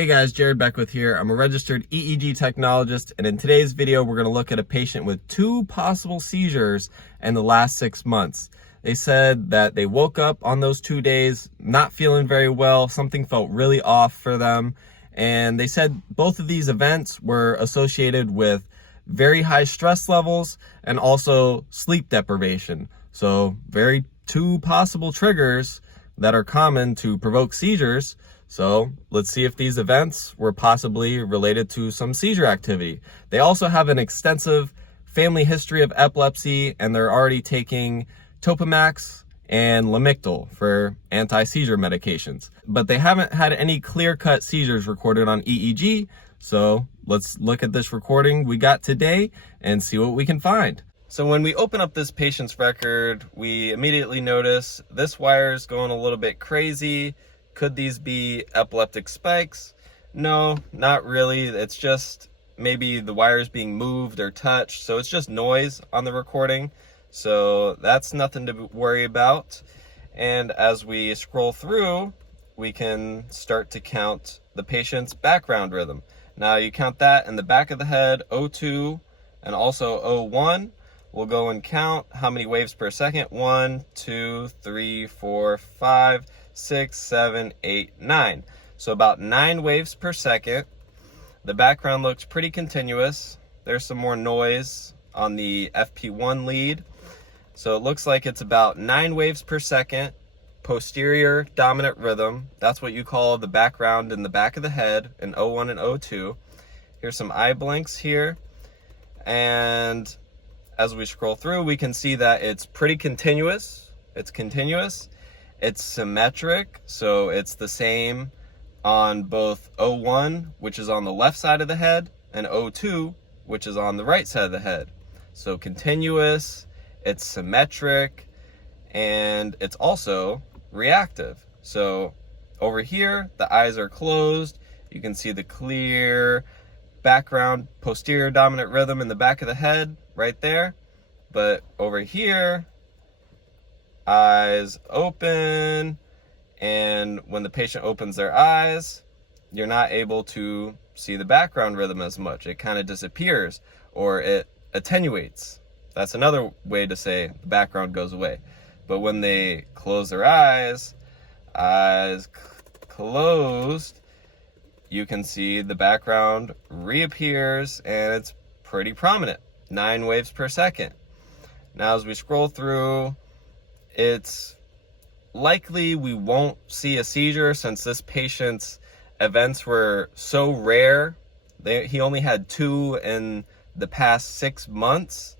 Hey guys, Jared Beckwith here. I'm a registered EEG technologist, and in today's video, we're going to look at a patient with 2 possible seizures in the last 6 months. They said that they woke up on those 2 days not feeling very well. Something felt really off for them. And they said both of these events were associated with very high stress levels and also sleep deprivation. So very 2 possible triggers that are common to provoke seizures. So let's see if these events were possibly related to some seizure activity. They also have an extensive family history of epilepsy, and they're already taking Topamax and Lamictal for anti-seizure medications. But they haven't had any clear-cut seizures recorded on EEG. So let's look at this recording we got today and see what we can find. So when we open up this patient's record, we immediately notice this wire's going a little bit crazy. Could these be epileptic spikes? No, not really. It's just maybe the wires being moved or touched. So it's just noise on the recording. So that's nothing to worry about. And as we scroll through, we can start to count the patient's background rhythm. Now you count that in the back of the head, O2 and also O1. We'll go and count how many waves per second. 1, 2, 3, 4, 5, 6, 7, 8, 9. So about 9 waves per second. The background looks pretty continuous. There's some more noise on the FP1 lead. So it looks like it's about 9 waves per second, posterior dominant rhythm. That's what you call the background in the back of the head in O1 and O2. Here's some eye blinks here. And as we scroll through, we can see that it's pretty continuous. It's continuous. It's symmetric, so it's the same on both O1, which is on the left side of the head, and O2, which is on the right side of the head. So continuous, it's symmetric, and it's also reactive. So over here, the eyes are closed. You can see the clear background posterior dominant rhythm in the back of the head right there. But over here, eyes open, and when the patient opens their eyes, you're not able to see the background rhythm as much. It kind of disappears, or it attenuates. That's another way to say the background goes away. But when they close their eyes closed, you can see the background reappears, and it's pretty prominent, 9 waves per second. Now as we scroll through, it's likely we won't see a seizure since this patient's events were so rare. He only had 2 in the past 6 months,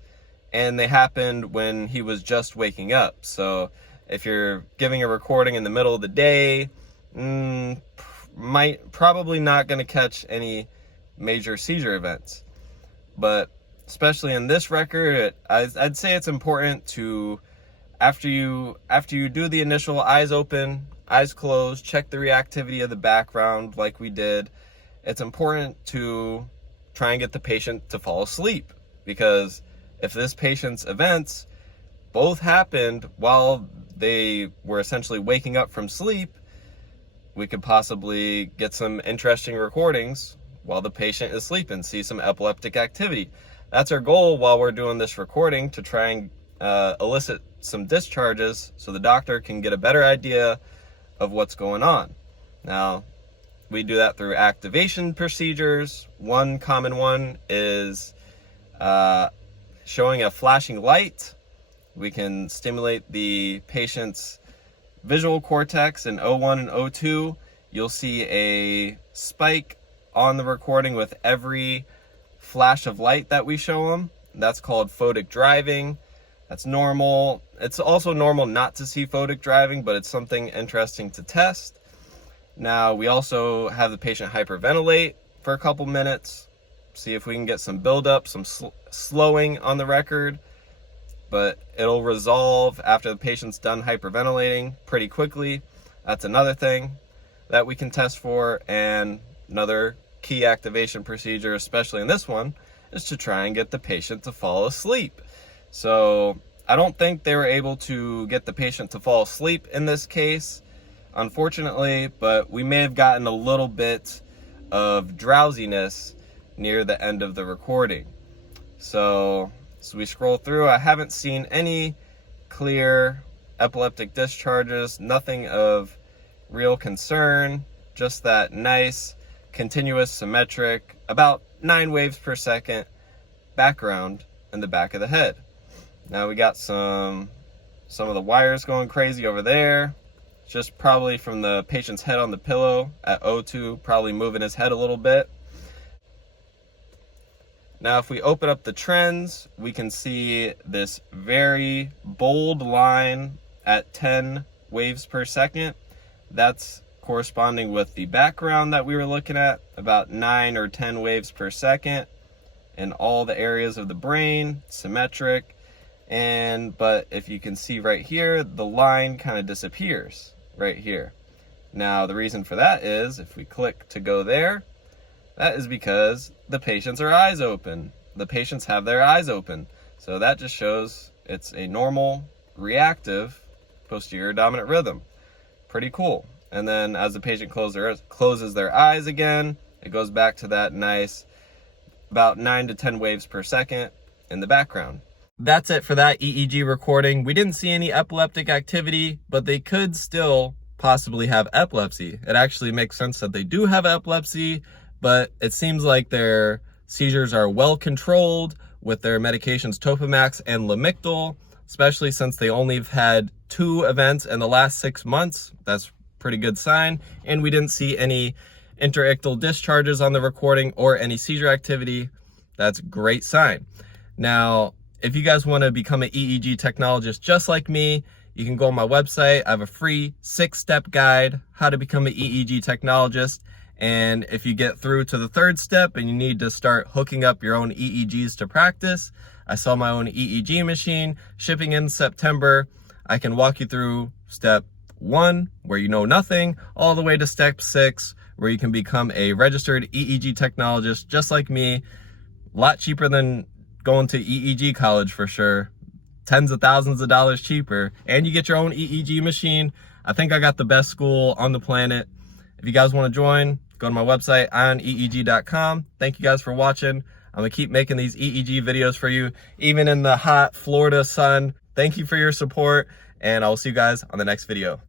and they happened when he was just waking up. So if you're giving a recording in the middle of the day, probably not going to catch any major seizure events. But especially in this record, I'd say it's important to, after you do the initial eyes open, eyes closed, check the reactivity of the background like we did. It's important to try and get the patient to fall asleep, because if this patient's events both happened while they were essentially waking up from sleep, we could possibly get some interesting recordings while the patient is sleeping, see some epileptic activity. That's our goal while we're doing this recording, to try and elicit some discharges so the doctor can get a better idea of what's going on. Now, we do that through activation procedures. One common one is showing a flashing light. We can stimulate the patient's visual cortex in O1 and O2. You'll see a spike on the recording with every flash of light that we show them. That's called photic driving. That's normal. It's also normal not to see photic driving, but it's something interesting to test. Now, we also have the patient hyperventilate for a couple minutes, see if we can get some buildup, some slowing on the record. But it'll resolve after the patient's done hyperventilating pretty quickly. That's another thing that we can test for. And another key activation procedure, especially in this one, is to try and get the patient to fall asleep. So I don't think they were able to get the patient to fall asleep in this case, unfortunately, but we may have gotten a little bit of drowsiness near the end of the recording. So as we scroll through, I haven't seen any clear epileptic discharges, nothing of real concern, just that nice, continuous, symmetric, about 9 waves per second background in the back of the head. Now we got some of the wires going crazy over there, just probably from the patient's head on the pillow at O2, probably moving his head a little bit. Now, if we open up the trends, we can see this very bold line at 10 waves per second. That's corresponding with the background that we were looking at, about 9 or 10 waves per second in all the areas of the brain, symmetric. But if you can see right here, the line kind of disappears right here. Now, the reason for that is, if we click to go there, that is because the patients are eyes open. The patients have their eyes open. So that just shows it's a normal, reactive posterior dominant rhythm. Pretty cool. And then as the patient closes their eyes again, it goes back to that nice, about 9 to 10 waves per second in the background. That's it for that EEG recording. We didn't see any epileptic activity, but they could still possibly have epilepsy. It actually makes sense that they do have epilepsy, but it seems like their seizures are well controlled with their medications Topamax and Lamictal, especially since they only have had 2 events in the last 6 months. That's a pretty good sign. And we didn't see any interictal discharges on the recording or any seizure activity. That's a great sign. Now, if you guys want to become an EEG technologist just like me, you can go on my website. I have a free 6-step guide, how to become an EEG technologist. And if you get through to the 3rd step and you need to start hooking up your own EEGs to practice, I sell my own EEG machine, shipping in September. I can walk you through step 1, where you know nothing, all the way to step 6, where you can become a registered EEG technologist just like me. A lot cheaper than going to EEG college for sure. Tens of thousands of dollars cheaper. And you get your own EEG machine. I think I got the best school on the planet. If you guys want to join, go to my website, ioneeg.com. Thank you guys for watching. I'm going to keep making these EEG videos for you, even in the hot Florida sun. Thank you for your support, and I'll see you guys on the next video.